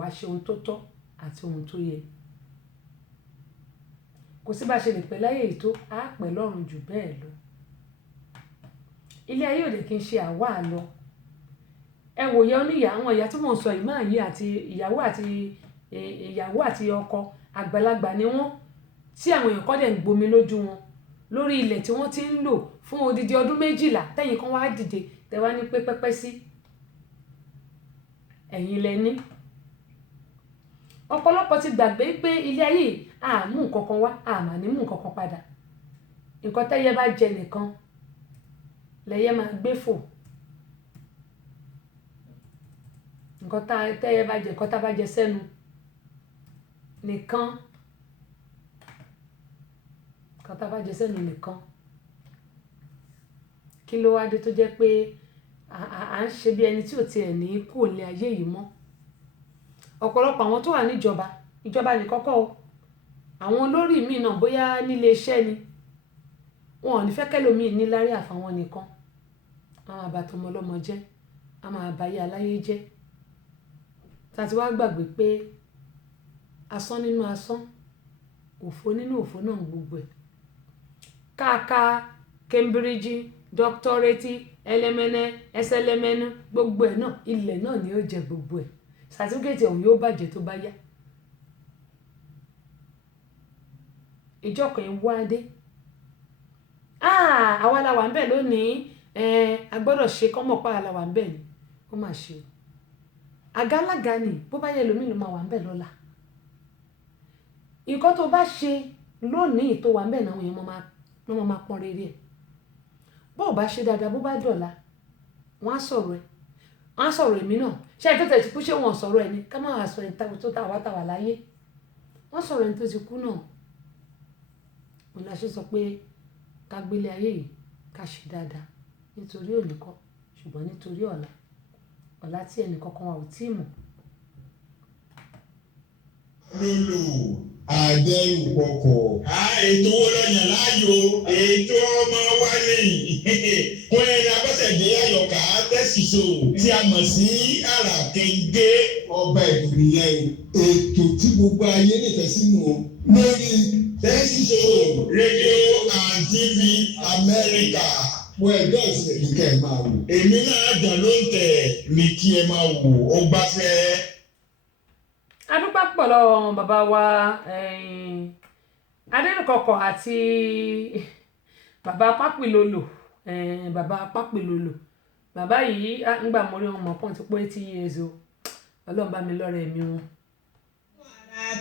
wá ṣe ohun tó tọ́ àti ohun tó yẹ. Kò sí bá ṣe lè pẹ́ láyé yìí tó á pẹ́ lọ́run jù bẹ́ẹ̀ lọ. Ilé ayé ò dẹ̀ kí n ṣe àwa lọ. Ẹ wò ìyá oníyà, àwọn ìyá tí mò ń sọ yìí máa yí àti ìyàwó àti ọkọ àgbàlagbà ni wọ́n, tí àwọn èèyàn kọ́ dẹ̀ ń gbomi lójú wọn lórí ilẹ̀ tí wọ́n ti ń lò fún odidi ọdún 12 tẹ́yìn kan wá dìde tẹ́ wá ní pé pẹ́pẹ́ sí ẹ̀yin lẹ ní. Ọ̀pọ̀lọpọ̀ ti gbàgbé pé ilé ayé a mú nǹkan kan wá, a mà ní mú nǹkan kan padà. Nǹkan tẹ́yẹ bá jẹ nìkan lẹ́yẹ máa gbé fò. Nǹkan tẹ́yẹ bá jẹ, nǹkan tá bá jẹ sẹ́nu nìkan, nǹkan tá bá jẹ sẹ́nu nìkan. Kí ló wá dé tó jẹ́ pé à ń ṣe bí ẹni tí ò tiẹ̀ ní kúrò ní ayé yìí mọ́. Ọ̀pọ̀lọpọ̀ àwọn tó wà níjọba, ìjọba ní kọ́kọ́ o, àwọn olórí mi náà bóyá nílé iṣẹ́ ni, wọn ò ní fẹ́ kẹ́lòmíì ní lárí àfàwọn nìkan. A máa bà tọmọ ọlọ́mọ jẹ́, a máa bà ayé aláyé jẹ́. Tá ti wá gbàgbé pé asán nínú asán, òfo nínú òfo náà gbogbo ẹ̀. Káàká Cambridge, doctorate, LMN, SLMN, gbogbo ẹ̀ náà, ilẹ̀ náà ni ó jẹ gbogbo ẹ̀. Certificate ọ̀hún yóò bàjẹ́ tó bá yá. Ìjọ kan ń wá dé. Àwa la wà ń bẹ̀ lónìí, a gbọ́dọ̀ ṣe kọ́mọ̀ pa àwa la wà ń bẹ̀ ni. Ó mà ṣe o. Àgálága ni bó bá yẹ lómi ló máa wà ń bẹ̀ lọ́la. Nǹkan tó bá ṣe lónìí tó wà ń bẹ̀ náà àwọn èèyàn máa pọ́n rere ẹ̀. Bó bá ṣe dáadáa bó bá dọ̀la, wọ́n á sọ̀rọ̀ ẹ̀. Wọ́n á sọ̀rọ̀ èmi náà. Ṣé ẹ tó tẹ̀ ti kú ṣé wọ́n sọ̀rọ̀ ẹ̀ ni? Ká máa sọ ẹ̀ tó tàwa láyé. Wọ́n sọ̀rọ̀ ẹni tó ti kú náà. Òun la ṣe sọ pé ká gbélé ayé yìí ká ṣe dáadáa nítorí òní kọ́, ṣùgbọ́n nítorí ọ̀la. Ọ̀la tí ẹnì kankan wa ò tí ì mọ̀. Lulu àdẹ́rùpọ̀kọ̀. Ètò owó lọ́yàn láàyò, ètò ọmọ wa ní kún ẹ̀yà Abọ́sẹ̀dé Àyọ̀ká tẹ́síṣò tí a mọ̀ sí àrà kéńgé. Ọba ìdùnnú yẹn ètò tí gbogbo ayé nífẹ̀ẹ́ sínú lórí tẹ́síṣò rédíò and TV Amẹ́ríkà. Mo ẹgbẹ́ ìṣẹ̀lẹ̀ yìí kẹ́ ẹ máa wò. Èmi náà dàn ló ń tẹ̀ ní kí ẹ máa wò ó gbáfẹ́. Adúpẹ́ pọ̀ lọ́wọ́ bàbá wa Adẹ́rùkọ̀kọ̀ àti bàbá Pápìlólò, bàbá Pápìlólò. Bàbá yìí ńgbà mo rí wọn mọ̀ pọ́n ti pé 80 years o. Ọlọ́run bá mi lọ́rẹ̀ ẹ̀mí wọn.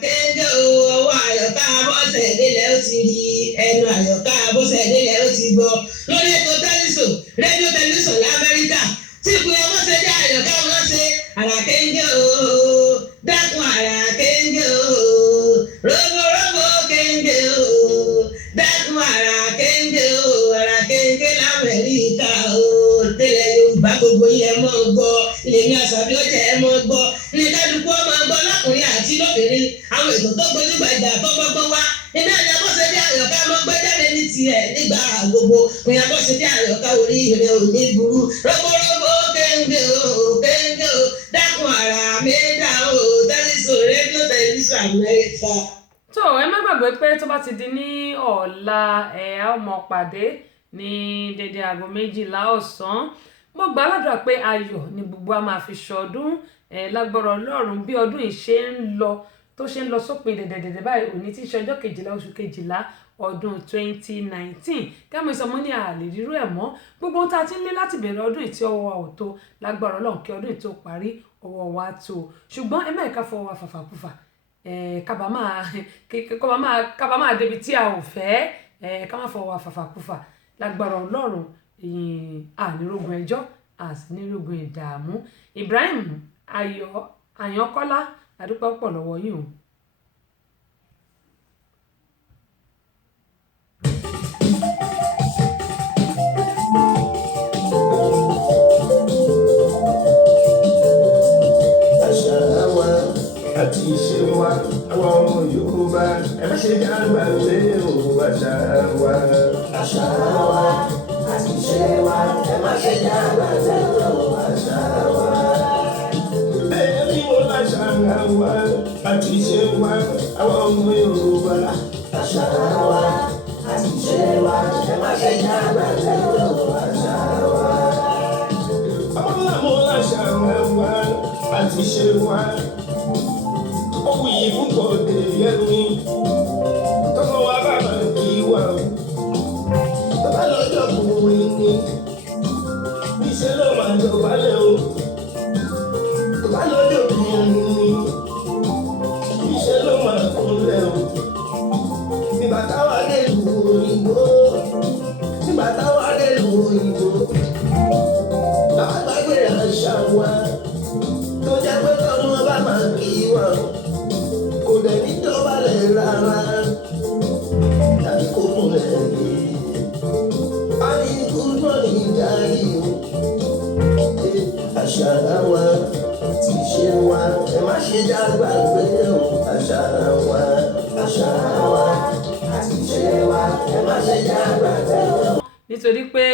Kéńgé owó Àyọ̀ká Abọ́sẹ̀dé lẹ́ ó ti rí, ẹnu Àyọ̀ká Abọ́sẹ̀dé lẹ́ ó ti gbọ́ lórí ètò tẹlifíṣàn rédíò tẹlifíṣàn l'Amẹ́ríkà tí ìpín Abọ́sẹ̀dé Àyọ̀ká wọn ṣe àrà kéńgé dákun àrà kéńgé rógbòrógbò kéńgé dákun àrà kéńgé l'Amẹ́ríkà tẹ́lẹ̀ Yorùbá gbogbo yẹn mọ́ gbọ́ lèmi àṣàbí ó jẹ́ mọ́ gbọ́ ní kálukú ọmọ gbọ́ lọ́kùnrin àti lóbìnrin àwọn ètò tó gbajúgbajà tó gbọ́gbọ́ wá iná ni Abọ́sẹ̀dé Àyọ̀ká mọ́ gbé jáde ní tiẹ̀ nígbà gbogbo ní Abọ́sẹ̀dé Àyọ̀ká orí rẹ̀ ò ní burú rógbòrógbò kéńgé dákun àrà mẹ́ta tẹlifíṣàn rédíò tẹlifíṣàn Amẹ́ríkà. Tó ẹ má gbàgbé pé tó bá ti di ní ọ̀la a ó mọ pàdé ní dédé aago 12 ọ̀sán. Mo gbà ládùúrà pé ayọ̀ ni gbogbo a máa fi ṣọdún lágbára Ọlọ́run bí ọdún yìí ṣe ń lọ tó ṣe ń lọ sópin dẹ̀dẹ̀dẹ̀dẹ̀ báyìí òní tí í ṣe ọjọ́ 12 oṣù 12 ọdún 2019 kẹ́mi sọ mọ́ ní àlè rírú ẹ̀ mọ́ gbogbo ohun tá a ti ń lé láti bẹ̀rẹ̀ ọdún yìí tí ọwọ́ wa ò tó lágbára Ọlọ́run kí ọdún yìí tó parí ọwọ́ wa tó ṣùgbọ́n ẹ má ẹ̀ka fọwọ́ wa fàfàkùfà kábà máa débi tí a ò fẹ́ ká má fọwọ́ wa fàfàkùfà lágbára Ọlọ́run ànírógun ẹjọ́ àsìnírógun ìdààmú. Ibrahim Àyànkọ́lá adúpẹ́ pọ̀ lọ́wọ́ yín o. Àti ìṣe wa àwọn ọmọ Yorùbá ẹ má ṣe dàgbà lé o àṣà wa. Àṣà wa àti ìṣe wa ẹ má ṣe dàgbà lé o àṣà wa. Bẹ́ẹ̀ ni mo lá láṣà wa àti ṣe wa àwọn ọmọ Yorùbá. Àṣà wa àti ìṣe wa ẹ má ṣe jágbàgbé àṣà wa. Àwọn láṣà wa àti ṣe wa. Ohun yìí fún kòdè yẹmi. Tọ́mọ wa bá máa kí wa o. Bàbá lọ́jọ́ kùnrin ni. Níṣẹ́ ló máa dọ̀bálẹ̀ o. Bàbá lọ́jọ́ kùnrin ni. Níṣẹ́ ló máa kúnlẹ̀ o. Nígbà táwa dé ìlú òyìnbó. Nígbà táwa dé ìlú òyìnbó. Bàbá gbàgbé àṣà wa. Tó jẹ́ pé tọ́mọ bá máa kí wa o. Kò dẹ̀ ní dọ̀bálẹ̀ rárá. Tàbí kó kúnlẹ̀ yìí. A ní good morning daddy o. Àṣà wa ti ṣe wa ẹ má ṣe jágbàgbé o. Àṣà wa àti ṣe wa ẹ má ṣe jágbàgbé o. nítorí pé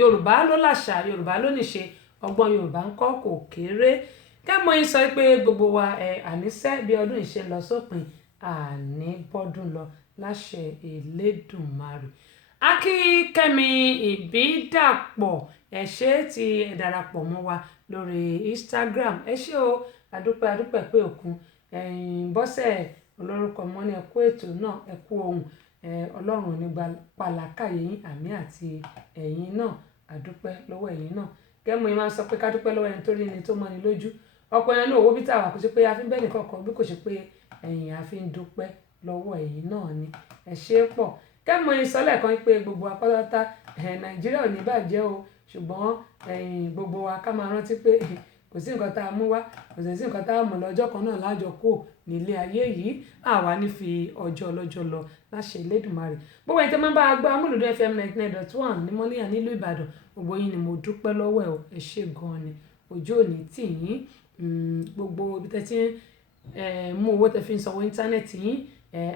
Yorùbá ló láṣà, Yorùbá ló níṣe, ọgbọ́n Yorùbá ń kọ́ kò kéré. Kẹ́mọ́ yín sọ pé gbogbo wa àníṣe bí ọdún yìí ṣe ń lọ sópin àní bọ́dún lọ láṣẹ Elédùmarè. Akíkẹ́mi Ìbídàpọ̀ ẹ ṣé tí ẹ darapọ̀ mọ́ wa lórí Instagram, ẹ ṣé o, adúpẹ́ pé òkun. Bọ́sẹ̀ olórúkọ mọ́ ní ẹkú ètò náà, ẹkú ohun, Ọlọ́run nígbà pàlàkàyé yín àmì àti ẹ̀yin náà, adúpẹ́ lọ́wọ́ ẹ̀yin náà. Kẹ́mọ́ yín máa ń sọ pé ká dúpẹ́ lọ́wọ́ ẹni tó rí ni tó mọ́ni lójú. Ọ̀pọ̀ ẹ̀yin náà owó bí tàwa kò ṣe pé a fi ń bẹ́ẹ̀ nìkan kan bí kò ṣe pé ẹ̀yin a fi ń dúpẹ́ lọ́wọ́ ẹ̀yin náà ni, ẹ ṣé pọ̀. Kẹ́mọ́ yín sọ́lẹ̀ kan pé gbogbo apátátá Nàìjíríà ò ní bàjẹ́ o, ṣùgbọ́n gbogbo wa ká máa rántí pé kò sí nǹkan tá a mú wá, kò sí nǹkan tá a mú lọ́jọ́ kan náà lájọ kó nílé ayé yìí, àwa ní fi ọjọ́ ọlọ́jọ́ lọ láṣẹ Elédùmarè. Gbogbo ẹ̀yin tẹ́ máa ń bá a gbọ́ Amúlùdún FM 99.1 ní Mọ́níyà nílùú Ìbàdàn, gbogbo yín ni mo dúpẹ́ lọ́wọ́ ẹ̀ o, ẹ ṣé gan-an ni, ojú òní tì yín, gbogbo ibi tẹ́ ti ń mú owó tẹ́ fi ń sanwó íńtánẹ́ẹ̀tì yín,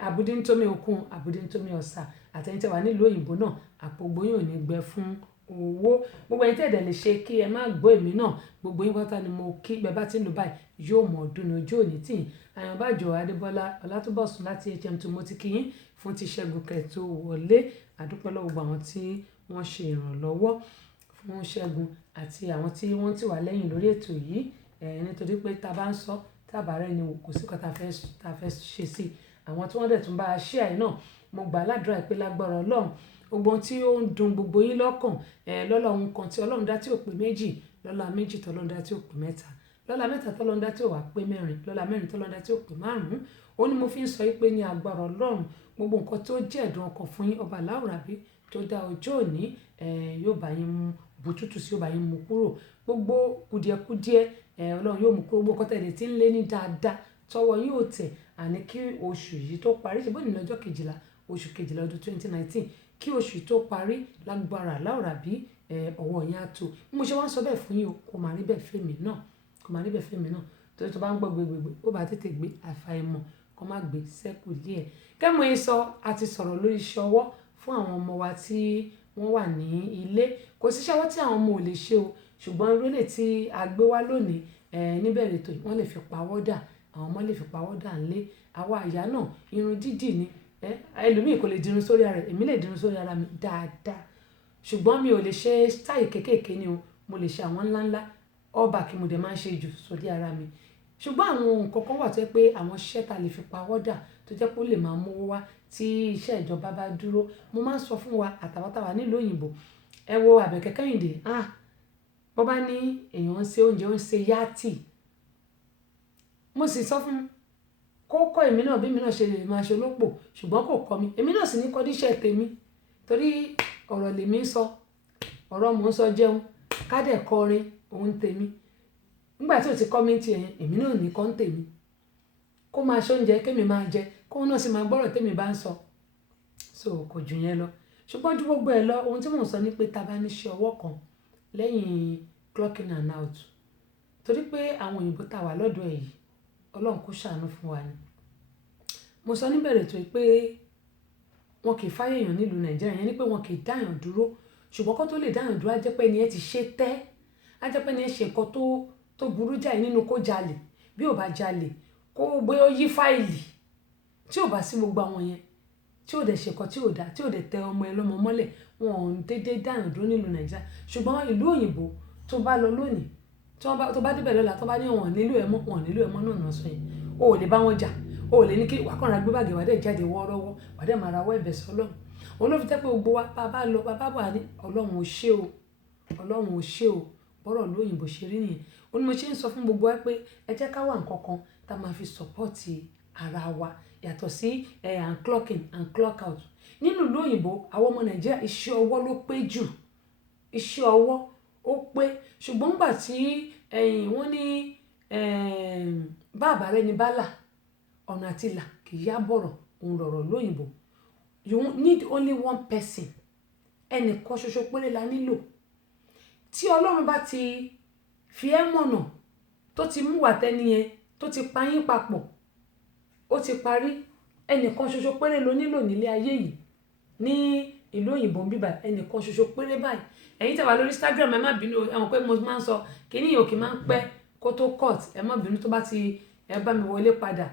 Abudintomi Okun, Abudintomi Ọ̀sà, àtẹ̀yin tẹ́ wà nílùú òyìnbó náà, àpò gbóyìn ò ní gbẹ fún owó. Gbogbo ẹ̀yin tẹ́ dẹ̀ lè ṣe kí ẹ má gbọ́ èmi náà, gbogbo yín pátá ni mo kí, bẹ́ẹ̀ bá ti ń lò báyìí yóò mọ̀ ọdún ní ojú òní tì yín. Àyànbájò Adébọ́lá Ọlátúbọ̀sún láti HM2 mo ti kí yín fún ti Ṣẹ́gun kẹ̀tó wọlé, àdúpẹ́ lọ́wọ́ gbogbo àwọn tí wọ́n ṣe ìrànlọ́wọ́ fún Ṣẹ́gun àti àwọn tí wọ́n ti wà lẹ́yìn lórí ètò yìí, nítorí pé tá bá ń sọ tábàárẹ̀ ni kò sí kan tá fẹ́ ṣe sí àwọn tí wọ́n dẹ̀ tún bá a ṣe àì náà. Mo gbà ládùúrà pé lágbára Ọlọ́run gbogbo ohun tí ó ń dùn gbogbo yín lọ́kàn, lọ́la ohun kan tí Ọlọ́run dá tí ò pé méjì, lọ́la méjì tí Ọlọ́run dá tí ò pé mẹ́ta, lọ́la mẹ́ta tí Ọlọ́run dá tí ò wá pé mẹ́rin, lọ́la mẹ́rin tí Ọlọ́run dá tí ò pé márùn-ún. Ó ní mo fi ń sọ pé ní agbára Ọlọ́run gbogbo nǹkan tó jẹ́ ẹ̀dùn ọkàn fún yín, ọba Láwùrábí tó dá ọjọ́ òní yóò bá yín mú bùtútù sí, yóò bá yín mú kúrò. Gbogbo kùdìẹ̀kùdìẹ̀ Ọlọ́run yóò mú kúrò. Gbogbo nǹkan tẹ̀lé tí ń lé ní dáadáa tọwọ́ yóò tẹ̀, àní kí oṣù yìí tó parí, ṣe bó ní lọ́jọ́ kejìlá oṣù kejìlá ọdún 2019, kí oṣù yìí tó parí lágbára Láwùrábí ọwọ́ yín á tó. Bí mo ṣe wá ń sọ bẹ́ẹ̀ fún yín o, kò máa rí bẹ́ẹ̀ fẹ́mi náà, kò máa rí bẹ́ẹ̀ fẹ́mi náà, torí tó bá ń gbọ́ gbégbégbé ó bá tètè gbé àfàìmọ̀ kó má gbé sẹ́kù díẹ̀. Kẹ́mọ́ yín sọ, a ti sọ̀rọ̀ lórí iṣẹ́ ọwọ́ fún àwọn ọmọ wa tí wọ́n wà ní ilé. Kò sí iṣẹ́ ọwọ́ tí àwọn ọmọ ò lè ṣe o, ṣùgbọ́n irú èlé tí a gbé wá lónìí níbẹ̀rẹ̀ ètò yìí wọ́n lè fi pawọ́ dà, àwọn ọmọ lè fi pawọ́ dà ńlé. Àwa àyà náà irun dídì ni, ẹlòmíì kò lè dirun sórí ara rẹ̀, èmi lè dirun sórí ara mi dáadáa, ṣùgbọ́n mi ò lè ṣe style kéékèèké ni o, mo lè ṣe àwọn ńláńlá, ọba kí mo dẹ̀ máa ń ṣe jù sórí ara mi. Ṣùgbọ́n àwọn nǹkan kan wà tó jẹ́ pé àwọn iṣẹ́ ta lè fi pawọ́ dà tó jẹ́ pé ó lè máa mú owó wá tí iṣẹ́ ìjọba bá dúró. Mo máa ń sọ fún wa àtàwátàwá nílùú òyìnbó, ẹ wo Àbẹ̀kẹ́ Kẹ́hìndé, bó bá ní èèyàn ń ṣe oúnjẹ, ó ń ṣe yátì. Mo sì sọ fún kó kọ́ èmi náà bí èmi náà ṣe lè máa ṣe olópò, ṣùgbọ́n kò kọ́ mi, èmi náà sì ní kọ́díṣẹ́ tèmi, torí ọ̀rọ̀ lèmi ń sọ, ọ̀rọ̀ mò ń sọ jẹun, ká dẹ̀ kọrin òun tèmi. Nígbà tí ó ti kọ́ mi ti ẹ̀yìn, èmi náà ní kọ́ ń tèmi, kó máa ṣe oúnjẹ kémi máa jẹ, kó náà sì máa gbọ́rọ̀ tèmi bá ń sọ, so kò jù yẹn lọ. Ṣùgbọ́n ju gbogbo ẹ̀ lọ, ohun tí mò ń sọ ni pé tá bá ní ṣe ọwọ́ kan lẹ́yìn clock in and out, torí pé àwọn òyìnbó tá wà lọ́dọ̀ ẹ̀ yìí Ọlọ́run kó ṣàánú fún wa ni. Mo sọ níbẹ̀rẹ̀ tó pé wọn kì í fáyé èèyàn nílùú Nàìjíríà, yẹn ni pé wọn kì í dáyàn dúró, ṣùgbọ́n kó tó lè dáyàn dúró á jẹ́ pé ẹni ẹ ti ṣe tẹ́, á jẹ́ pé ẹni ẹ ṣe nǹkan tó burú jáì nínú kó jalè, bí ò bá jalè kó bóyá ó yí fáìlì, tí ò bá sí gbogbo àwọn yẹn, tí ò dẹ̀ ṣe nǹkan tí ò dáa, tí ò dẹ̀ tẹ ọmọ ẹ lọ́mọ mọ́lẹ̀, wọn ò ń dédé dáhùn dúró nílùú Nàìjíríà. Ṣùgbọ́n ìlú òyìnbó tó bá lọ lónìí, tó bá débẹ̀ lọ́la, tó bá ní wọn nílò ẹ mọ́, wọn nílò ẹ mọ́ náà náà sọ yẹn. O ò lè bá wọn jà, o ò lè ní kí wàkànrà gbé báàgì wà dẹ̀ jáde wọ́ọ́rọ́wọ́, wà dẹ̀ máa rawọ́ ẹ̀bẹ̀ sí Ọlọ́run. Òun ló fi jẹ́ pé gbogbo wa bá lọ, bá bọ̀ ní Ọlọ́run ò ṣe o, Ọlọ́run ò ṣe o, bọ́rọ̀ lóyìnbó ṣe rí nìyẹn. Ó ní mo ṣe ń sọ fún gbogbo wa pé ẹ jẹ́ ká wà nǹkan kan tá a máa fi sọ́pọ́ọ̀tì ara wa yàtọ̀ sí and clock in and clock out. Nínú ìlú òyìnbó, àwọn ọmọ Nàìjíríà iṣẹ́ ọwọ́ ló pé jù, iṣẹ́ ọwọ́ ó pé. Ṣùgbọ́n nígbà tí wọ́n ní bàbá rẹ̀ ní bálà, ọ̀nà àti ìlà kì í yá bọ̀rọ̀, òun lọ̀rọ̀ lóyìnbó. You need only one person, ẹnìkan ṣoṣo péré la nílò. Tí Ọlọ́run bá ti fi ẹ́ mọ̀nà, tó ti mú wà tẹ́ni yẹn, tó ti pa yín papọ̀, ó ti parí. Ẹnìkan ṣoṣo péré ló nílò nílé ayé yìí. Ní ìlú òyìnbó ń bíbà, ẹnìkan ṣoṣo péré báyìí. Ẹ̀yin tẹ́ wà lórí Instagram, ẹ má bínú, ẹ mọ̀ pé mo máa ń sọ kíní yìí ò kì í máa ń pẹ́ kó tó cut, ẹ má bínú tó bá ti ẹ bá mi wọlé padà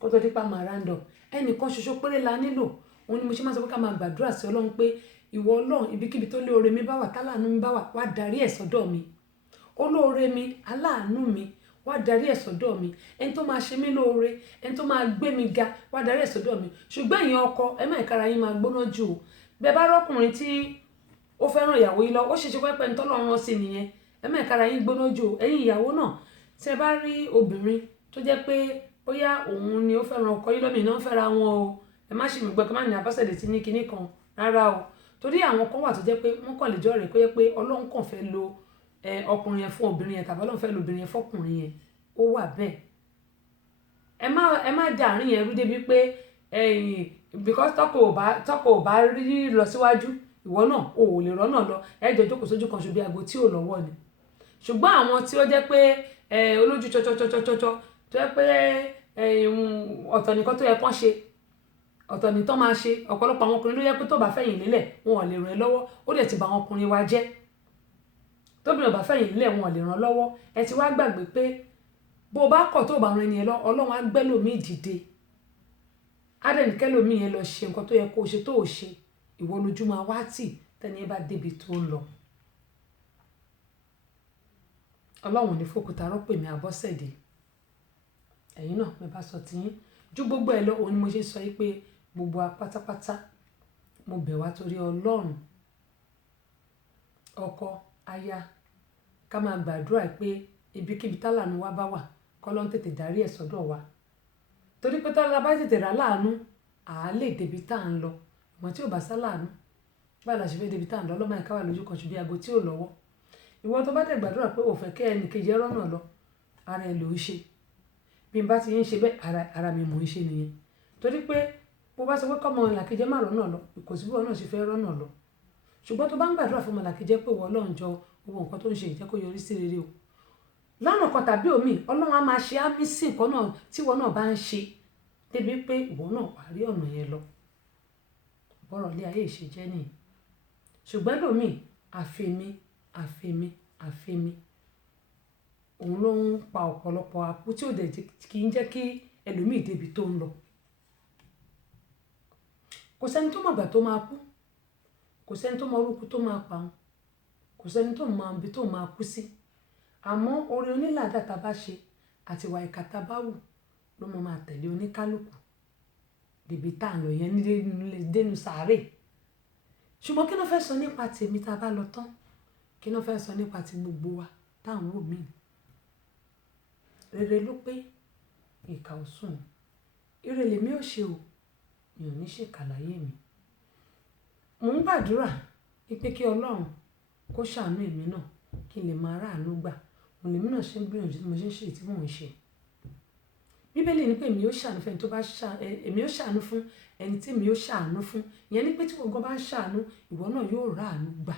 kó tó dípa máa random. Ẹnìkan ṣoṣo péré la nílò. Òun ni mo ṣe máa sọ pé ká máa gbàdúrà sí Ọlọ́run pé ìwọ Ọlọ́run, ibikíbi tó lóore mi bá wà, táláàánú mi bá wà, wá darí ẹ̀ sọ́dọ̀ mi. Olóore mi, aláàánú mi, wá darí ẹ̀ sọ́dọ̀ mi. Ẹni tó máa ṣe mí lóore, ẹni tó máa gbé mi ga, wá darí ẹ̀ sọ́dọ̀ mi. Ṣùgbọ́n ẹ̀yin ọkọ, ẹ má ìkára yín máa gbóná jù o. Bẹ́ẹ̀ bá rọ́kùnrin tí ó fẹ́ràn ìyàwó yín lọ, ó ṣe pé ẹni tọ́lọ́run rán sí nìyẹn. Ẹ má ìkára yín gbóná jù o. Ẹ̀yin ìyàwó náà, tí ẹ bá rí obìnrin tó jẹ́ pé bóyá òun ni ó fẹ́ràn ọkọ yín lọ́mìn náà fẹ́ra wọn o, ẹ má ṣì mí gbọ́ kí má ní Abọ́sẹ̀dé tí ní kinní kan rárá o. Torí àwọn kan wà tó jẹ́ pé wọ́n kàn lè jọ́ rẹ̀ pé Ọlọ́run kàn fẹ́ lo ọkùnrin yẹn fún obìnrin yẹn, tàbí Ọlọ́run fẹ́ lo obìnrin yẹn fọ́kùnrin yẹn, ó wà bẹ́ẹ̀. Ẹ má dà àárín yẹn rú débi pé because tọ́kọ ò bá rí lọ síwájú, ìwọ náà ò lè rọ́nà lọ, ẹ jọ jókòó sójú kan ṣùgbọ́n aago tí ò lọ́wọ́ ni. Ṣùgbọ́n àwọn tí ó jẹ́ pé olójú chọ́chọ́chọ́chọ́ tó jẹ́ pé ọ̀tọ̀ nìkan tó yẹ kán ṣe, ọ̀tọ̀ ní tán máa ṣe. Ọ̀pọ̀lọpọ̀ àwọn ọkùnrin ló yẹ pé tó bá fẹ̀yìn lélẹ̀ wọn ò lè ràn ẹ́ lọ́wọ́, ó dẹ̀ ti bà àwọn ọkùnrin wa jẹ́. Tóbìnrin ò bá fẹ̀yìn lélẹ̀ wọn ò lè ràn lọ́wọ́. Ẹ ti wá gbàgbé pé bó bá kọ̀ tó bá ran ẹni yẹn lọ, Ọlọ́run á gbé lòmíì dìde. Á dẹ̀ ní kẹ́lòmíì yẹn lọ ṣe nǹkan tó yẹ kó ṣe tó ò ṣe, ìwọ lójú máa wá tì tẹ́ni yẹn bá débi tó ń lọ. Ọlọ́run ní fòkúta rọ́pò èmi Abọ́sẹ̀dé. Ẹ̀yin náà mi bá sọ tiyín ju gbogbo ẹ̀ lọ. Òun ni mo ṣe sọ yìí pé gbogbo wa pátápátá mo bẹ̀ wá torí Ọlọ́run, ọkọ aya, ká máa gbàdúrà pé ibikíbi táláàánú wa bá wà k'Ọlọ́run tètè darí ẹ̀ sọ́dọ̀ wa. Torí pé tọ́lá bá tètè rà láàánú, àá lè débi tá à ń lọ. Ìmọ̀ tí ò bá sáláàánú, báwo la ṣe fẹ́ débi tá à ń lọ? Ọlọ́run máa ká wà lójú kan ṣùgbọ́n aago tí ò lọ́wọ́. Ìwọ tó bá dẹ̀ gbàdúrà pé ò fẹ́ kí ẹnì kejì ẹ rọ́nà lọ, ara ẹ ló ń ṣe. Bí n bá ti ń ṣe bẹ́ẹ̀, ara mi mò ń ṣe nìyẹn. Torí pé bó bá sọ pé kọ́mọ làkejì má rọ́nà lọ, kò sí bí wọn náà ṣe fẹ́ rọ́nà lọ. Ṣùgbọ́n tó bá ń gbàdúrà fún ọmọ làkejì pé ìwọ Ọlọ́run jọ owó nǹkan tó ń ṣe ìjẹ́ kó yọrí sí rere o. Lọ́nà kan tàbí omi, Ọlọ́run á máa ṣe àmì sí nǹkan náà tí ìwọ náà bá ń ṣe débi pé ìwọ náà wà rí ọ̀nà yẹn lọ. Bọ́rọ̀ lé ayé ìṣe jẹ́ nìyí. Ṣùgbọ́n lómi, àfẹ́mi. Òun ló ń pa ọ̀pọ̀lọpọ̀ akú tí ò dẹ̀ kì í jẹ́ kí ẹlòmíì débi tó ń lọ. Kò sẹ́ni tó mọ̀ ìgbà tó máa kú, kò sẹ́ni tó mọ orúkú tó máa pa òun, kò sẹ́ni tó mọ ibi tó máa kú sí. Àmọ́ oore onílàádá tá bá ṣe àti ìwà ìkà tá bá wù ló máa tẹ̀lé oníkálùkù débi tá à ń lọ yẹn dénú sàárè. Ṣùgbọ́n kí ló fẹ́ sọ nípa tèmi tá a bá lọ tán? Kí ló fẹ́ sọ nípa ti gbogbo wa táwọn wò mí? Rere ló pé ìkà ò sùn. Ire lèmi ò ṣe o, mi ò ní ṣèkà láyé mi. Mò ń gbàdúrà pé kí Ọlọ́run kó ṣàánú èmi náà kí n lè máa ráàánú gbà. Òun lèmi náà ṣe ń gbìyànjú tí mo ṣe ń ṣe tí mò ń ṣe. Bíbélì ní pé èmi ó ṣàánú fún ẹni tó bá èmi ó ṣàánú fún ẹni tí èmi ó ṣàánú fún. Ìyẹn ní pé tí gbogbo bá ń ṣàánú, ìwọ náà yóò ráàánú gbà.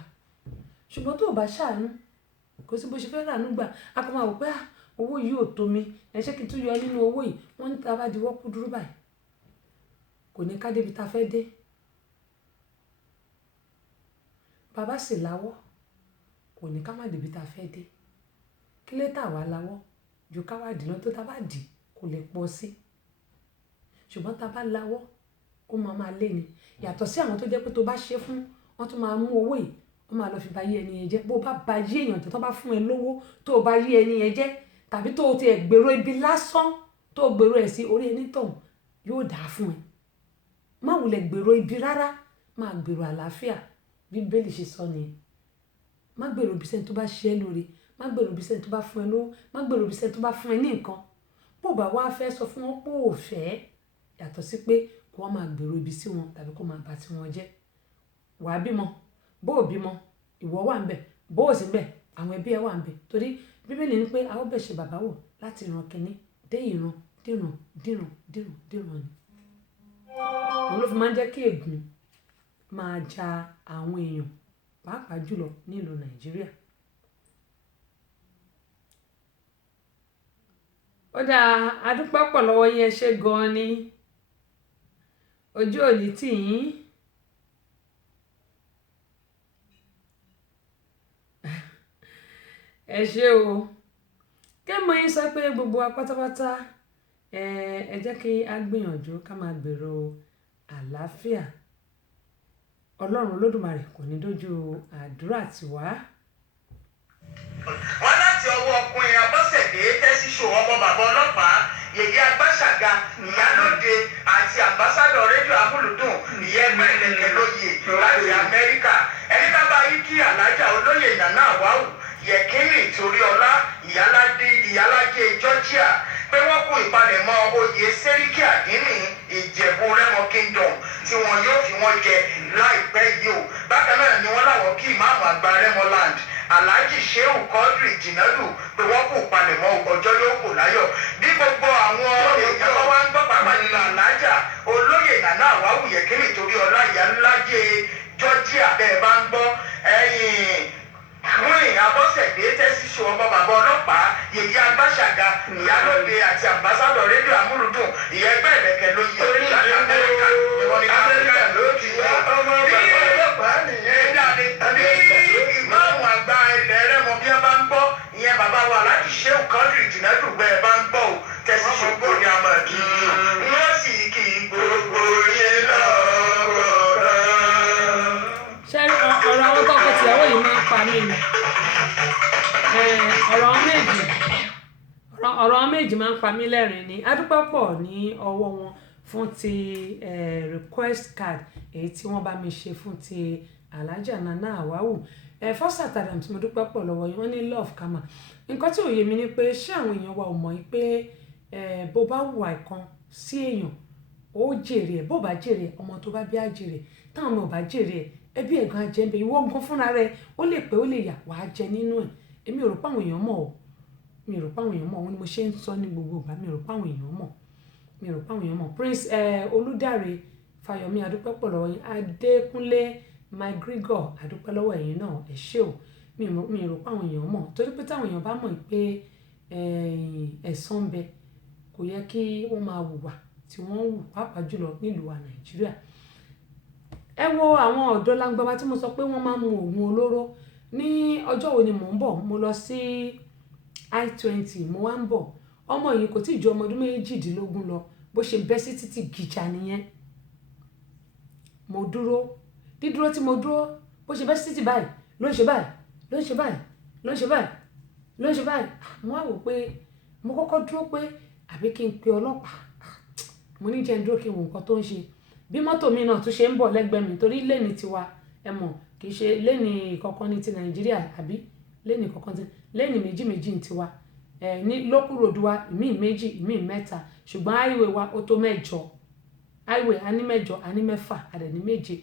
Ṣùgbọ́n tó o bá ṣàánú, kò sí bó ṣe fẹ́ ráàánú gbà. A kò máa wò pé owó yìí ò tó mi, ẹ ṣé kí n tún yọ nínú owó yìí. Wọ́n ní tá bá di wọ́kú dúró báyìí, kò ní ká débi tá fẹ́ dé. Bàbá sì láwọ́, kò ní ká má débi tá fẹ́ dé. Kí lé tà wá láwọ́? ju ká wá dì lọ, tó tá bá dì kò lè pọ̀ sí. Ṣùgbọ́n tá bá lawọ́ ó máa lé ni. Yàtọ̀ sí àwọn tó jẹ́ pé tó bá ṣe fún wọn tún máa mú owó yìí wọ́n máa lọ fi ba yé ẹni yẹn jẹ́. Bó bá ba yé èèyàn tó bá fún ẹ lówó tó bá yé ẹni yẹn jẹ́ tàbí tó ti ẹ̀ gbèrò ibi lásán tó gbèrò ẹ̀ sí orí ẹni tọ̀hún yóò dáa fún ẹ. Má wulẹ̀ gbèrò ibi rárá, máa gbèrò àlàáfíà bí Bíbélì ṣe sọ nìyẹn. Má gbèrò ibi sẹ́ni tó bá ṣe ẹ́ lóore, má gbèrò ibi sẹ́ni tó bá fún ẹ lówó, má gbèrò ibi sẹ́ni tó bá fún ẹ ní nǹkan. Bó bá wá fẹ́ sọ fún wọn pé ò fẹ́, yàtọ̀ sí pé kó wọ́n máa gbèrò ibi sí wọn tàbí kó máa bà tí wọn jẹ́. Wàá bímọ, bó ò bímọ, ìwọ wà ń bẹ̀, bó ò sí ń bẹ̀, àwọn ẹbí ẹ wà ń bẹ̀. Torí Bíbélì ní pé a ó bẹ̀ ṣe bàbá wò láti ìran kìíní dé ìran dìran ni. Òun ló fi máa ń jẹ́ kí ègún máa ja àwọn èèyàn pàápàá jùlọ nílùú Nàìjíríà. Ó dáa, a dúpẹ́ pọ̀ lọ́wọ́ yín, ẹ ṣé gan-an ni. Ojú ò ní tì yín. Ẹ ṣé o. Kẹ́mọ̀ yín sọ pé gbogbo wa pátápátá ẹ jẹ́ kí a gbìyànjú ká máa gbèrò àlàáfíà. Ọlọ́run Olódùmarè kò ní dójú àdúrà tiwa. Wọ́n láti ọwọ́ ọkùnrin Abọ́sẹ̀dé tẹ́síṣò ọmọ bàbá ọlọ́pàá Yèyé Agbáṣàga Ìyálóde àti àmbásádọ̀ rédíò amúlùdùn ìyẹn ẹgbẹ́ ìlẹ̀kẹ̀ lóye láti Amẹ́ríkà. Ẹni bá bá yí kí Alájà Olóyè Nana Awau Yẹ̀kínì Toríọlá Ìyálájé Georgia pé wọ́n kú ìpalẹ̀mọ́ oyè Sẹ́ríkì Àdínì Ìjẹ̀bú Rẹ́mọ Kingdom tí wọn yóò fi wọ́n jẹ láìpẹ́ yìí o. Bákan náà ni wọ́n láwọn kí ìmáàmù àgbà Rẹ́mọland Alhaji Shehu Quadri Jinadu pé wọ́n kú ìpalẹ̀mọ́ ọjọ́ yóò kù láyọ̀. Bí gbogbo àwọn èèyàn bá wá ń gbọ́ pàápàá nínú Alájà Olóyè Nana Awau Yẹ̀kínì Toríọlá Ìyálájé Georgia bẹ́ẹ̀ bá ń gbọ́ Queen Abọ́sẹ̀dé tẹ́síṣò ọmọ bàbá ọlọ́pàá Yèyé Agbáṣàga Ìyálóde àti àmbásádọ̀ rédíò amúlùdùn ìyẹn ẹgbẹ́ ìlẹ̀kẹ̀ lóye láti Amẹ́ríkà ìwọ̀n ní Amẹ́ríkà ló ti wá ọmọ bàbá ọlọ́pàá nìyẹn jáde. Bí ìmáàmù àgbà ilẹ̀ Rẹ́mọ bí wọ́n bá ń gbọ́ ìyẹn bàbá wa Alhaji Shehu Quadri Jinadu bẹ́ẹ̀ bá ń gbọ́ ò tẹ́síṣò gbọ́ ní amadi wọ́n sì kì í gbogbo yẹn lọ́wọ́. Ṣé ọ̀rọ̀ àwọn tọkọ tìyàwó yìí máa ń pa mí ni? Ọ̀rọ̀ àwọn méjì máa ń pa mí lẹ́rìn ni. A dúpẹ́ pọ̀ ní ọwọ́ wọn fún ti request card èyí tí wọ́n bá mi ṣe fún ti Alájà Nana Awau. Fọ́sàt Adams mo dúpẹ́ pọ̀ lọ́wọ́ yín, wọ́n ní love kama. Nǹkan tí ò yé mi ni pé ṣé àwọn èèyàn wa ò mọ̀ pé bó bá hùwà ìkan sí èèyàn ó jèrè ẹ̀, bó bá jèrè ẹ̀ ọmọ tó bá bí á jèrè ẹ̀, táwọn ọmọ ò bá jèrè ẹ̀ ẹbí ẹ̀gàn ajẹ́ ń bẹ ìwọ gan fúnra rẹ̀ ó lè pẹ́ ó lè yà wàá jẹ nínú ẹ̀. Èmi ò rò pé àwọn èèyàn mọ̀ ọ́, mi ò rò pé àwọn èèyàn mọ̀, òun ni mo ṣe ń sọ ní gbogbo ìgbà, mi ò rò pé àwọn èèyàn mọ̀, Prince Olúdáre Fáyọ̀mí adúpẹ́ pọ̀ lọ́wọ́ yín, Adékúnlé McGregor adúpẹ́ lọ́wọ́ ẹ̀yin náà ẹ ṣé o. Mi ò rò pé àwọn èèyàn mọ̀, torí pé táwọn èèyàn bá mọ̀ pé ẹ̀san ń bẹ kò yẹ kí wọ́n máa hùwà tí wọ́n hù pàápàá jùlọ nílùú wa Nàìjíríà. Ẹ wo àwọn ọ̀dọ́ langbaba tí mo sọ pé wọ́n máa ń mu oògùn olóró. Ní ọjọ́ wo ni mò ń bọ̀, mo lọ sí I-20 mo wá ń bọ̀, ọmọ yìí kò tí ì ju ọmọ ọdún 18 lọ, bó ṣe bẹ́ sí títì gìjà nìyẹn. Mo dúró, dídúró tí mo dúró bó ṣe bẹ́ sí títì báyìí ló ń ṣe báyìí. Mo wá wò pé mo kọ́kọ́ dúró pé àbí kí n pe ọlọ́pàá, mo ní jẹ́ n dúró kí n wo nǹkan tó ń ṣe. Bí mọ́tò mi náà tún ṣe ń bọ̀ lẹ́gbẹ̀ẹ́ mi torí lẹ́ni tiwa ẹ mọ̀ kì í ṣe lẹ́ni kọ̀ọ̀kan ní ti Nàìjíríà àbí lẹ́ni kọ̀ọ̀kan ti lẹ́ni méjì ní tiwa ní local road wa ìmíì 2 ìmíì 3 ṣùgbọ́n highway wa ó tó 8 highway a ní 8 a ní 6 a dẹ̀ ní 7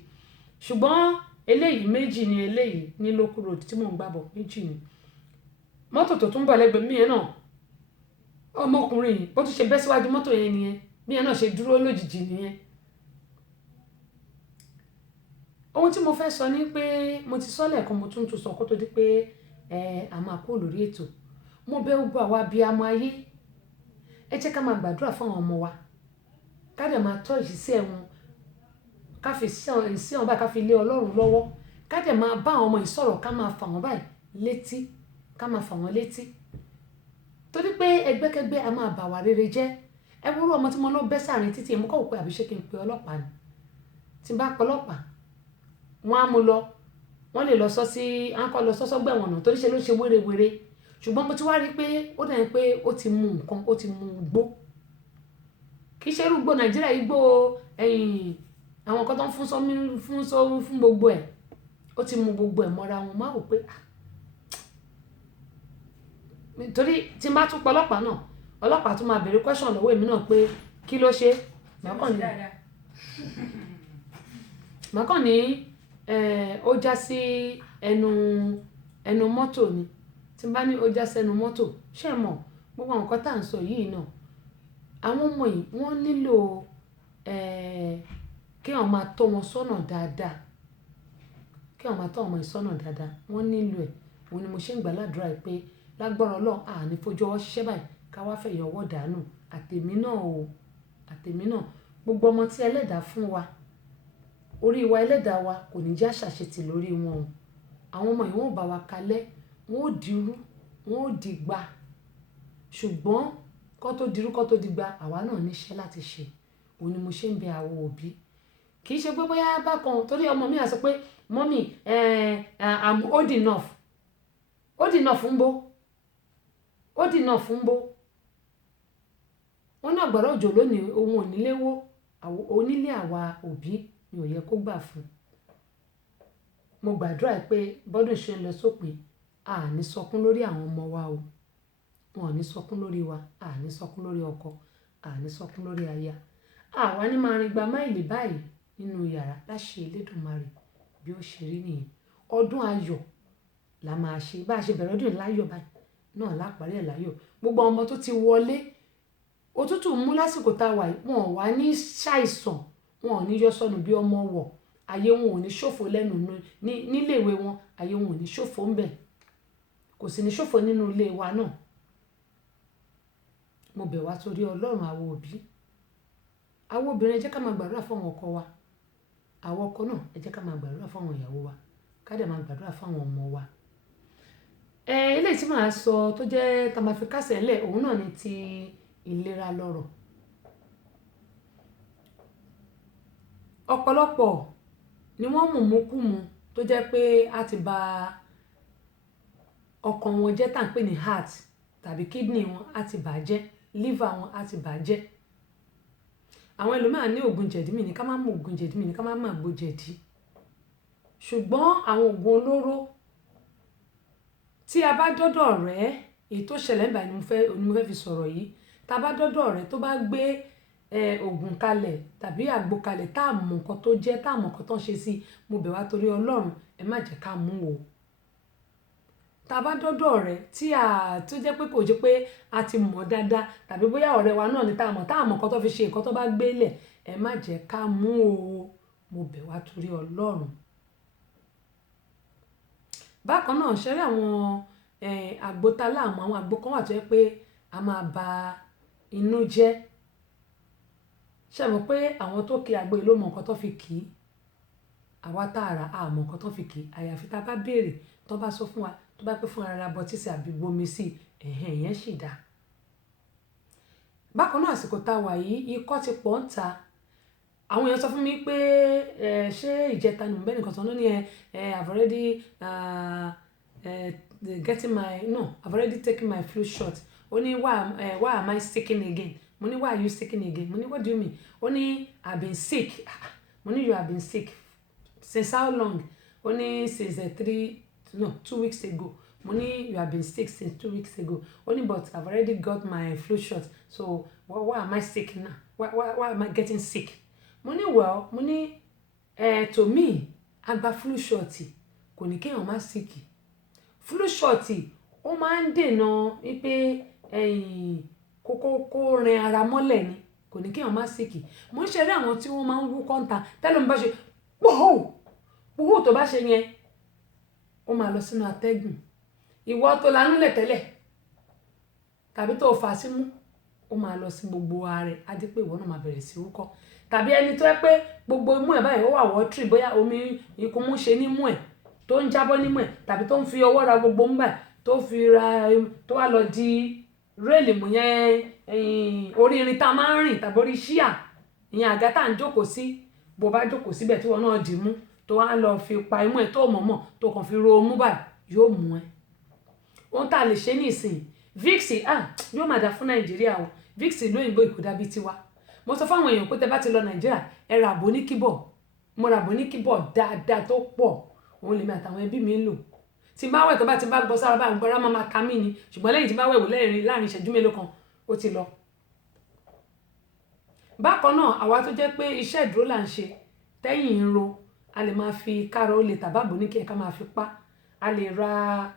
ṣùgbọ́n eléyìí 2 ni eléyìí ní local road tí mò ń gbàbọ̀ 2 ni. Mọ́tò tó tún bọ̀ lẹ́gbẹ̀ẹ́ mi yẹn náà ọmọkùnrin yìí bó tún ṣe bẹ́ síwájú mọ́tò yẹn nìyẹn bí yẹn náà ṣe dúró lójijì nìyẹn. Ohun tí mo fẹ́ sọ ni pé mo ti sọ lẹ́ẹ̀kan mo tún sọ kó tó di pé a máa kó lórí ètò. Mo bẹ̀ gbogbo àwa abiyamọ ayé ẹ jẹ́ ká máa gbàdúrà fún àwọn ọmọ wa ká dẹ̀ máa tọ́ ìṣiṣẹ́ wọn ká fi sí àwọn báyìí ká fi lé Ọlọ́run lọ́wọ́ ká dẹ̀ máa bá àwọn ọmọ ìsọ̀rọ̀ ká máa fà wọ́n báyìí létí ká máa fà wọ́n létí. torí pé ẹgbẹ́kẹ́gbẹ́ a máa bà wá rere jẹ́. Ẹ wúrú ọmọ tí mo lọ bẹ́ sáàrin títì mo kọ̀ wò pé àbí ṣé kí n pe ọlọ́pàá ni tí n bá pe ọlọ́pàá wọ́n á mú lọ wọ́n lè lọ sọ sí àńkọ́ lọ sọ́sọ́ gbẹ̀wọ̀n náà torí ṣe ló ṣe wérewère ṣùgbọ́n mo ti wá rí pé ó dẹ̀ pé ó ti mu nǹkan ó ti mu gbó kì í ṣe irú gbó Nàìjíríà yìí gbó àwọn nǹkan tó ń fún gbogbo ẹ̀ ó ti mu gbogbo ẹ̀ mọ́ra wọn máa wò pé torí tí n bá tún pa ọlọ́pàá náà ọlọ́pàá tún máa béèrè question lọ́wọ́ èmi náà pé kí ló ṣe màkàn ní ó já sí ẹnu mọ́tò ni tí n bá ní ó já sí ẹnu mọ́tò ṣé mọ̀ gbogbo àwọn nǹkan tá à ń sọ yìí náà àwọn ọmọ yìí wọ́n nílò kí wọ́n máa tọ́ wọn sọ́nà dáadáa wọ́n nílò ẹ̀ òun ni mo ṣe ń gbà ládùúrà pé lágbára Ọlọ́run àní fojú ọwọ́ ṣiṣẹ́ báyìí ká wá fẹ̀yìn ọwọ́ dànù àtèmi náà gbogbo ọmọ tí ẹlẹ́dàá fún wa orí wa ẹlẹ́dàá wa kò ní já ṣàṣetì lórí wọn o àwọn ọmọ yìí wọ́n bá wa kalẹ̀ wọ́n ò dirú wọ́n ò dìgbà ṣùgbọ́n kó tó dirú kó tó dìgbà àwa náà níṣẹ́ láti ṣe òun ni mo ṣe ń bẹ àwọn òbí kì í ṣe pé bóyá bákan torí ọmọ mi á sọ pé mọ́mì I'm old enough ń bó wọ́n ní àgbàrá òjò lónìí ohun oníléwó onílé àwa òbí ni ò yẹ kó gbà fún mo gbàdúrà pé bọ́dún ṣe ń lọ sópin a ní sọkún lórí àwọn ọmọ wa o wọn ò ní sọkún lórí wa a ní sọkún lórí ọkọ a ní sọkún lórí aya àwa ní máa rin gba máìlì báyìí nínú yàrá láṣẹ Elédùmarè bí ó ṣe rí nìyẹn ọdún ayọ̀ la máa ṣe bá a ṣe bẹ̀rẹ̀ ọdún láyọ̀ báyìí náà lápárí ẹ̀ láyọ̀ gbogbo ọmọ tó ti wọlé òtútù mú lásìkò tá a wà yìí wọn ò wá ní ṣàìsàn wọn ò ní yọ sọnù bí ọmọ wọ̀ ayé wọn ò ní ṣòfò lẹ́nu níléèwé wọn ayé wọn ò ní ṣòfò ń bẹ̀ kò sì ní ṣòfò nínú ilé wa náà mo bẹ̀ wá torí Ọlọ́run àwọn òbí àwọn obìnrin ẹ jẹ́ ká máa gbàdúrà fún àwọn ọkọ wa àwọn ọkọ náà ẹ jẹ́ ká máa gbàdúrà fún àwọn ìyàwó wa ká dẹ̀ máa gbàdúrà fún àwọn ọmọ wa eléyìí tí màá sọ tó jẹ́ tá máa fi kásẹ̀ ńlẹ̀ òun náà ni ti ìlera lọ́rọ̀ ọ̀pọ̀lọpọ̀ ni wọ́n mùmúkùmù tó jẹ́ pé a ti bà ọkàn wọn jẹ́ tá à ń pè ní heart tàbí kidney wọn á ti bàjẹ́ liver wọn á ti bàjẹ́ àwọn ẹlòmíràn ní oògùn jẹ̀dí mi ní ká má mú oògùn jẹ̀dí mi ní ká má má gbó jẹ̀dí ṣùgbọ́n àwọn oògùn olóró tí a bá dọ́dọ̀ rẹ̀ èyí tó ṣẹlẹ̀ nígbà ni mo fẹ́ fi sọ̀rọ̀ yìí tá a bá dọ́dọ̀ rẹ̀ tó bá gbé oògùn kalẹ̀ tàbí àgbo kalẹ̀ tá a mọ̀ nǹkan tó jẹ́ tá a mọ̀ nǹkan tó ń ṣe sí mo bẹ̀ wá torí Ọlọ́run ẹ má jẹ́ ká mú o tá a bá dọ́dọ̀ rẹ̀ tó jẹ́ pé kò jẹ́ pé a ti mọ̀ dáadáa tàbí bóyá ọ̀rẹ́ wa náà ni tá a mọ̀ nǹkan tó fi ṣe nǹkan tó bá gbélẹ̀ ẹ má jẹ́ ká mú o mo bẹ̀ wá torí Ọlọ́run bákan náà ṣẹ́rí àwọn àgbo tá láàmú àwọn àgbo kan wà tó yẹ pé a máa ba inú jẹ́ ṣe mọ̀ pé àwọn tó kí àgbo yìí ló mọ nǹkan tó fi kì í àwa tá a rà á mọ nǹkan tó fi kì í àyàfi tá a bá béèrè tó bá sọ fún wa tó bá pé fún ara bọtí sí àbí bomi sí ìyẹn sì dá bákan náà àsìkò tá a wà yìí ikọ́ ti pọ̀ ń ta àwọn èèyàn sọ fún mi pé ṣé ìjẹta nù bẹ́ẹ̀ nìkan tán ló ní I've already I've already taken my flu shot ó ní why am I sicking again mo ní why are you sicking again mo ní what do you mean ó ní I've been sick mo ní you have been sick since how long ó ní since 2 weeks ago mo ní you have been sick since 2 weeks ago ó ní but I've already got my flu shot so why am I sick now why am I getting sick mo ní well mo ní to me agba flu shot kò ní kéèyàn má sick flu shot ó máa ń dènà wípé kó rin ara mọ́lẹ̀ ni kò ní kéèyàn má sick mo ń ṣeré àwọn tí wọ́n máa ń wú kọ́ńtà tẹ́lẹ̀ mi bá ṣe pòhó tó bá ṣe yẹn ó máa lọ sínú atẹ́gùn ìwọ tó lanúlẹ̀ tẹ́lẹ̀ tàbí tó fà símú ó máa lọ sí gbogbo ààrẹ á dé pé ìwọ náà máa bẹ̀rẹ̀ sí wúkọ́ tàbí ẹni tó yẹ pé gbogbo imú ẹ̀ báyìí ó wà wọ́tírì bóyá omi ìkúnmú ṣe nímú ẹ̀ tó ń jábọ́ nímú ẹ̀ tàbí tó ń fi ọwọ́ ra gbogbo ń bà tó fi ra tó wá lọ di réèlì mú yẹn orí irin tá a máa ń rìn tàbí orí ṣíà ìyẹn àga tá à ń jókòó sí bó bá jókòó síbẹ̀ tí wọn náà dì mú tó wá lọ fi pa imú ẹ̀ tó mọ̀ọ́mọ̀ tó kàn fi ro mú báyìí yóò mú ẹ. ohun tá a lè ṣe ní ìsìn VIX yóò máa dà fún Nàìjíríà o VIX lóyìnbó ìkódà bíi tiwa mo sọ fáwọn èèyàn pé tẹ bá ti lọ Nàìjíríà ẹ ra àbò ní kíbọ̀ mo ra àbò ní kíbọ̀ dáadáa tó pọ̀ òun lèmi àtàwọn ẹbí mi ń lò tí n bá wẹ̀ tó bá ti bá gbọ́ sára bá ń gbọ́ra máa ka mí ni ṣùgbọ́n lẹ́yìn tí n bá wẹ̀ wò láàrin ìṣẹ́jú mélòó kan ó ti lọ. bákan náà àwa tó jẹ́ pé iṣẹ́ ìdúró là ń ṣe tẹ́yìn ń ro a lè máa fi kára ó lè tàbábò ní kí ẹ ká máa fi pa a lè ra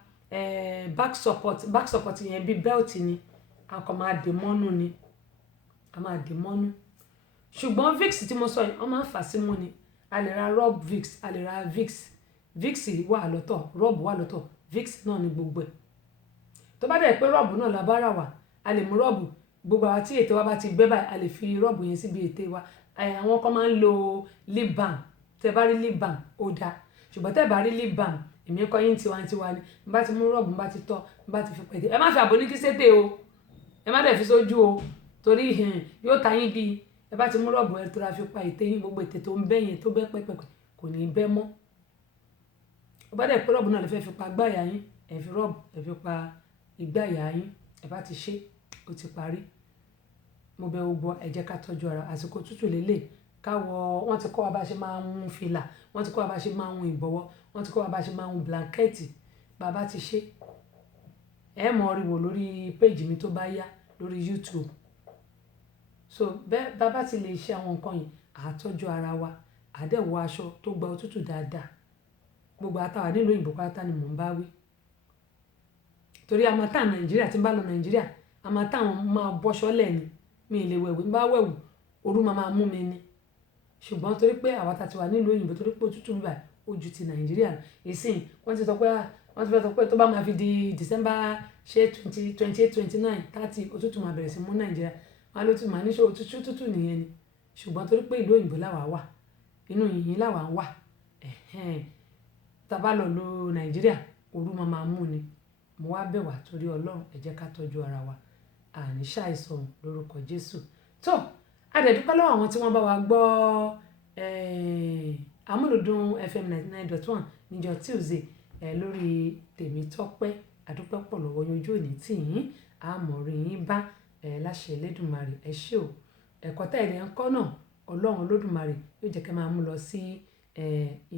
back support yẹn bíi belt ni a kàn máa dè mọ́nú ni a máa dè mọ́nú ṣùgbọ́n VIX tí mo sọ yìí wọ́n máa ń fà sí mú ni a lè ra rub VIX a lè ra VIX wà lọ́tọ̀ rub wà lọ́tọ̀ VIX náà ni gbogbo ẹ̀ tó bá dẹ̀ pé rub náà la bá rà wá a lè mú rub gbogbo àwọn tí ètè wa bá ti gbé báyìí a lè fi rub yẹn síbi ètè wa àwọn kan máa ń lo lip balm tẹ bá rí lip balm ó dáa ṣùgbọ́n tẹ bá rí lip balm èmi kọ́ yín tiwantiwa ni n bá ti mú rub n bá ti tọ́ n bá ti fi pẹ̀tẹ́ ẹ má fi àbò ní kí sétè o ẹ má dẹ̀ fi sójú o torí yóò ta yín bí ẹ bá ti mú rub ẹ tó ra fi pa ètè yín gbogbo ètè tó ń bẹ́ yẹn tó bẹ́ pẹ́pẹ́pẹ́ kò ní bẹ́ mọ́ ó bá dẹ̀ pé rub náà lè fẹ́ fi pa gbáyà yín ẹ fi rub ẹ fi pa ìgbáyà yín ẹ bá ti ṣe ó ti parí mo bẹ̀ gbogbo ẹ jẹ́ ká tọ́jú ara àsìkò tútù lélẹ̀ káwọ wọ́n ti kọ́ wa bá ṣe máa ń hun fìlà wọ́n ti kọ́ wa bá ṣe máa ń hun ìbọ̀wọ́ wọ́n ti kọ́ wa bá ṣe máa ń hun blanketi bàbá ti ṣe ẹ mọ̀ rí wò lórí péjì mi tó bá yá lórí YouTube so bẹ́ẹ̀ bàbá ti lè ṣe àwọn nǹkan yìí àtọ́jú ara wa àdẹ̀wò aṣọ tó gba òtútù dáadáa gbogbo àtàwà nílùú òyìnbó pátá ni mò ń bá wí torí a máa tà Nàìjíríà tí n bá lọ Nàìjíríà a máa tà wọn máa bọ́ṣọ́ lẹ̀ ni mi ì lè wẹ̀wù n bá wẹ̀wù òru máa mú mi ni ṣùgbọ́n torí pé àwa ta ti wà nílùú òyìnbó torí pé òtútù bíbà ó ju ti Nàìjíríà ìsìn wọ́n ti sọ pé tó bá máa fi di December ṣe 28 29 30 òtútù máa bẹ̀rẹ̀ sí mú Nàìjíríà wọn ló tún máa níṣó òtútù nìyẹn ni ṣùgbọ́n torí pé ìlú òyìnbó làwa wà inú yìnyín làwa wà tá bá lọ lo Nàìjíríà òru máa mú ni mo wá bẹ̀ wá torí Ọlọ́run ẹ jẹ́ ká tọ́jú ara wa àní ṣàìsàn lórúkọ Jésù tó adẹ̀dúpẹ́ lọ́wọ́ àwọn tí wọ́n bá wa gbọ́ amúlùdùn FM 99.1 níjọ́ Tuesday lórí Tèmítọ́pẹ́ adúpẹ́ pọ̀ lọ́wọ́ yóò ní tì yín àmọ̀rí yín bá láṣẹ Elédùmarè ẹ ṣé o ẹ̀kọ́ tá ẹ̀rẹ̀ ń kọ́ náà Ọlọ́run Olódùmarè yóò jẹ́ kẹ́ máa mú lọ sí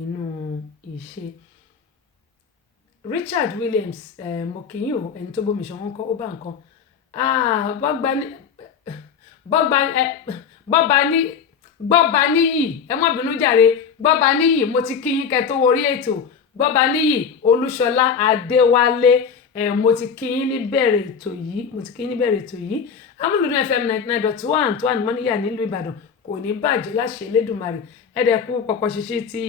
inú ìṣe. Richard Williams mo kì í o ẹni tó bómi ṣan wọn kọ́ ó bá nǹkan gbọ́ba níyì ẹ má bínú jàre gbọ́ba níyì mo ti kí yín kẹ́ tó wọrí ètò gbọ́ba níyì Olúṣọlá Adéwálé mo ti kí yín níbẹ̀rẹ̀ ètò yìí amúlùdún FM 99.1 tó wà ní Mọ́níyà nílùú Ìbàdàn kò ní bàjẹ́ láṣẹ Elédùmarè ẹ̀ẹ́dẹ̀kú pọ̀pọ̀ ṣíṣí ti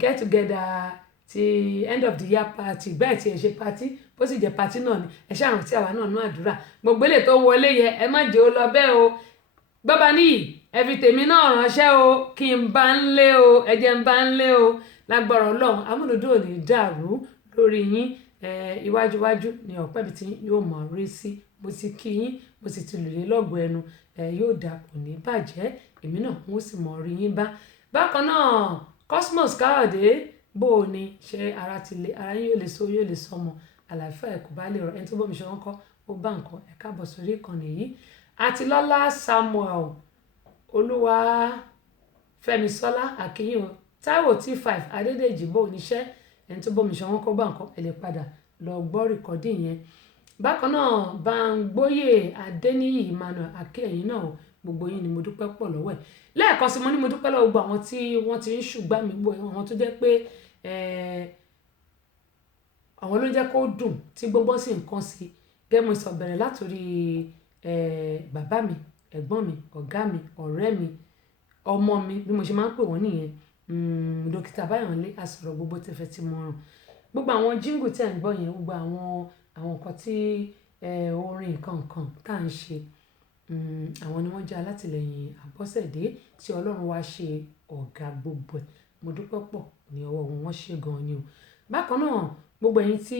get together ti end of the year party bẹ́ẹ̀ tí ẹ ṣe party bó sì jẹ́ party náà ni ẹ ṣáà rántí àwa náà nú àdúrà gbogbo èlé tó wọlé yẹ ẹ má jẹ́ ó lọ bẹ́ẹ̀ o gbọ́ba níyì ẹ fi tèmi náà ránṣẹ́ o kí n bá ń lé o ẹ jẹ́ ń bá ń lé o lágbára Ọlọ́run amúlùdún ò ní dàrú lórí yín iwájúwájú ni ọ̀pẹ́ bí tí yóò mọ̀ rí sí mo ti kí yín mo sì ti lùlé lọ́gọ̀ ẹnu yóò dà kò ní bàjẹ́ èmi náà mo sì mọ̀ rí yín bá bákan náà Cosmos Káyọ̀dé bó o ní ṣe ara yín yóò lè so yóò lè sọmọ àlàáfíà ẹ̀kú bá lè rọ ẹni tó bómi ṣe wọ́n kọ́ ó bá nǹkan ẹ káàbọ̀ sórí ìkànnì yìí Àtilọ́lá Samuel Olúwafẹ́misọ́lá Akínyìn Táíwò T5 Adédèjì bó oníṣẹ́ ẹni tó bómi ṣe wọ́n kọ́ bá nǹkan ẹ lè padà lọ gbọ́ rìkọ́dì yẹn bákan náà Báńgbóyè Adéníyì Emmanuel akẹ́yìn náà gbogbo yín ni mo dúpẹ́ pọ̀ lọ́wọ́ ẹ̀ lẹ́ẹ̀kan sí mo ní mo dúpẹ́ lọ́wọ́ gbogbo àwọn tí wọ́n ti ń ṣùgbọ́n mi gbọ́ àwọn tó jẹ́ pé àwọn ló jẹ́ kó dùn tí gbogbo sì ń kàn sí gẹ́gẹ́ mo sọ bẹ̀rẹ̀ látòrí bàbá mi ẹ̀gbọ́n mi ọ̀gá mi ọ̀rẹ́ mi ọmọ mi bí mo ṣe máa ń pè wọ́n nìyẹn dókítà Báyọ̀nlé asọ̀rọ̀ gbogbo tẹ̀fẹ̀ tí mo ràn gbogbo àwọn jíngù tẹ̀ ń gbọ́ yẹn gbogbo àwọn nǹkan tí orin nǹkan tá à ń ṣe àwọn ni wọ́n jẹ́ alátìlẹyìn Àbọ́sẹ̀dé tí Ọlọ́run wá ṣe ọ̀gá gbogbo ẹ̀ mo dúpẹ́ pọ̀ ní ọwọ́ wọn ṣe gan-an ni o bákan náà gbogbo ẹ̀yin tí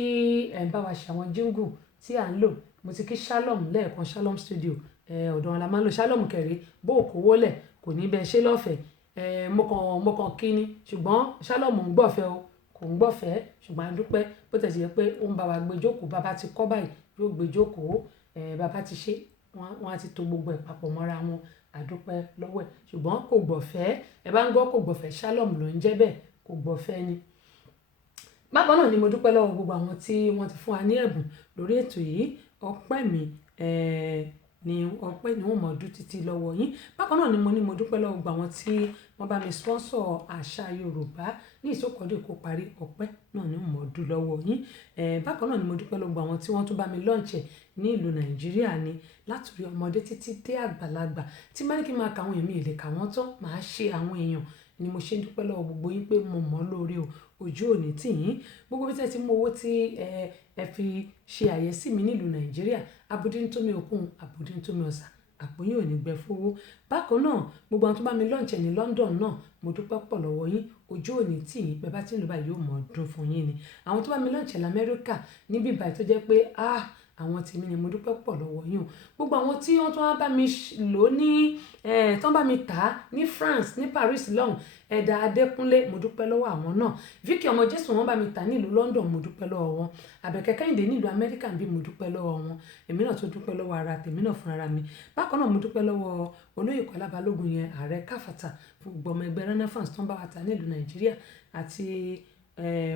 ẹ̀ ń bá wa ṣe àwọn jíngù tí à ń lò. Mo ti kí Shalom lẹ́ẹ̀kan, Shalom Studio, ọ̀dọ̀ wọn la máa ń lò. Shalom kẹ̀ré bó kò wọlé kò ní bẹ́ẹ̀ ṣe lọ́fẹ̀ẹ́. Mo kàn kí ni, ṣùgbọ́n Shalom ń gbọ̀fẹ́ o, kò ń gbọ̀fẹ́, ṣùgbọ́n a dúpẹ́ bó tẹ̀ sí jẹ́ pé ó ń bá wa gbé jókòó. Bàbá ti kọ́ báyìí yóò gbé jókòó. Bàbá ti ṣe, wọ́n á ti to gbogbo ẹ̀ papọ̀ mọ́ra wọn. A dúpẹ́ lọ́wọ́ ẹ̀, ṣùgbọ́n kò gbọ̀fẹ́. Ẹ bá ń gbọ́ kò gbọ̀fẹ́, Shalom ló ń jẹ́ bẹ́ẹ̀, kò gbọ̀fẹ́ ni. Bákan náà ni mo dúpẹ́ lọ́wọ́ gbogbo àwọn tí wọ́n ti fún wa ní ẹ̀bùn lórí ètò yìí. Ọpẹ́ mi ọpẹ́ ni wọ́n mọ̀ ọdún títí lọ́wọ́ yín. Bákan náà ni mo dúpẹ́ lọ́wọ́ gbogbo àwọn tí wọ́n bá mi sponsor Àṣà Yorùbá ní ìsókòdè kó parí. Ọpẹ́ náà ni wọ́n mọ̀ ọdún lọ́wọ́ yín. Bákan náà ni mo dúpẹ́ lọ́wọ́ gbogbo àwọn tí wọ́n tún bá mi launch ní ìlú Nàìjíríà ni, látòrí ọmọdé títí dé àgbàlagbà. Tí bá ní kí n máa ka àwọn èèyàn mi lè kà wọ́n tán, màá ṣe àwọn èèyàn ni mo ṣe ń dúpẹ́ lọ́wọ́ gbogbo yín pé mo mọ̀ lórí o, ojú òní tì yín. Gbogbo bí tẹ́ ti mú owó tí ẹ fi ṣe àyẹ́sí mi nílùú Nàìjíríà, abudí ń tó mi òkun, abudí ń tó mi ọ̀sà, àpò yín ò ní gbẹ fowó. Bákan náà gbogbo àwọn tó bá mi launch ní London náà, mo dúpẹ́ pọ̀ lọ́wọ́ yín, ojú òní tì yín. Bẹ́ẹ̀ bá tí ń lò báyìí yóò mọ̀ ọdún fún yín ni. Àwọn tó bá mi launch ní Amẹ́ríkà níbí báyìí tó jẹ́ pé àwọn tèmi ni mo dúpẹ́ pọ̀ lọ́wọ́ yín o. Gbogbo àwọn tí wọ́n tún wá bá mi lò ní tán bá mi tà ní France, ní Paris lọ́hùn, Ẹ̀dà Adékúnlé, mo dúpẹ́ lọ́wọ́ àwọn náà. Vicky ọmọ Jésù wọ́n bá mi tà nílùú London, mo dúpẹ́ lọ́wọ́ wọn. Àbẹ̀kẹ́ Kẹ́hìndé nílùú Amẹ́ríkà bí, mo dúpẹ́ lọ́wọ́ wọn. Èmi náà tó dúpẹ́ lọ́wọ́ ara tèmi náà fún ara mi. Bákan náà mo dúpẹ́ lọ́wọ́ olóyè Kọ́lá Balógun yẹn, ààrẹ Káfàtà fún gbogbo ọmọ ẹgbẹ́ Renaissance tó ń bá wa tà nílùú Nàìjíríà, àti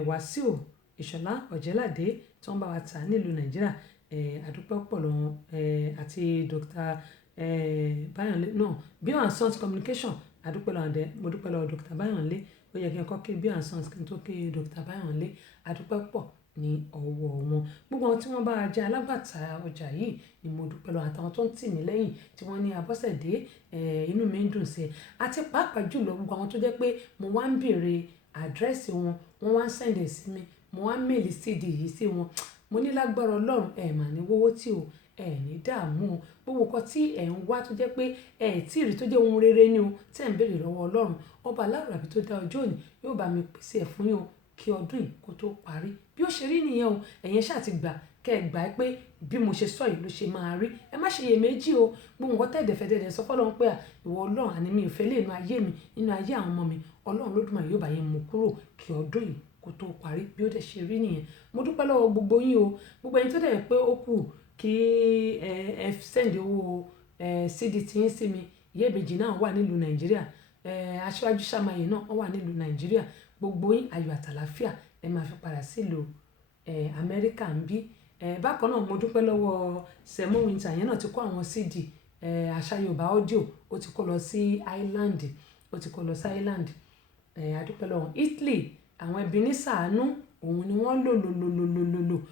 Wàsíù Ìṣọ̀lá Ọ̀jẹ́ládé tó ń bá wa tà nílùú Nàìjíríà. A dúpẹ́ pọ̀ lọ́wọ́ àti Dr. Báyọ̀nlé náà, Bio & Sons Communication. A dúpẹ́ lọ́wọ́ dẹ̀, mo dúpẹ́ lọ́wọ́ Dr. Báyọ̀nlé. Ó yẹ kí n kọ́ kí Bio & Sons kí n tó kí Dr. Báyọ̀nlé. A dúpẹ́ pọ̀ ní ọwọ́ wọn. Gbogbo àwọn tí wọ́n bá jẹ́ alágbàtà ọjà yìí ni mo dúpẹ́ lọ́wọ́, àtàwọn tó ń tì mí lẹ́yìn tí wọ́n ní Abọ́sẹ̀dé, inú mi ń dùn sí ẹ. Àti pàápàá jùlọ gbogbo àwọn tó jẹ́ pé mo wá ń bèèrè àdírẹ́sì wọn, wọ́n wá ń send sí mi, mo wá ń mail CD yìí sí wọn. Mo ní lágbára Ọlọ́run, mà ní wọ́wọ́ tí o, ní dààmú o. Gbogbo nǹkan tí ń wá tó jẹ́ pé tí rí tó jẹ́ ohun rere ni o, tí ẹ̀ ń bèèrè lọ́wọ́ Ọlọ́run. Ọba aláwùrábí tó dá ọjọ́ òní yóò bá mi pèsè ẹ̀ fún yín o, kí ọdún yìí kó tó parí. Bí ó ṣe rí nìyẹn o, ẹ̀yin ṣáà ti gbà, kẹ́ ẹ gbà pé bí mo ṣe sọ yìí ló ṣe máa rí. Ẹ má ṣe iyèméjì o. Gbogbo nǹkan tẹ́ẹ̀dẹ̀fẹ́dẹ̀dẹ̀ sọ fọ́lọ́run pé ìwọ Ọlọ́run, àní mi ò fẹ́ lé inú ayé mi, nínú ayé àwọn ọmọ mi. Ọlọ́run Olódùmarè yóò bá yín mú kúrò kí ọdún yìí kó tó parí. Bí ó dẹ̀ ṣe rí nìyẹn. Mo dúpẹ́ lọ́wọ́ gbogbo yín o. Gbogbo ẹ̀yin tó dẹ̀ pé ó kù kí ẹ send owó CD tí yín sí mi. Ìyá ìbejì náà wà nílùú Nàìjíríà. Aṣíwájú Ṣàmáyé náà wà nílùú Nàìjíríà. Gbogbo yín ayọ̀ àtàlàfíà ẹ máa fi padà sílùú Amẹ́ríkà ń bí. Bákan náà mo dúpẹ́ lọ́wọ́ Sẹ̀mó Winter, yẹn náà ti kó àwọn CD Àṣà Yorùbá audio, ó ti kó lọ sí Ireland, a dúpẹ́ lọ́wọ́ Italy, àwọn Ebenezer Àánú, òun ni wọ́n lò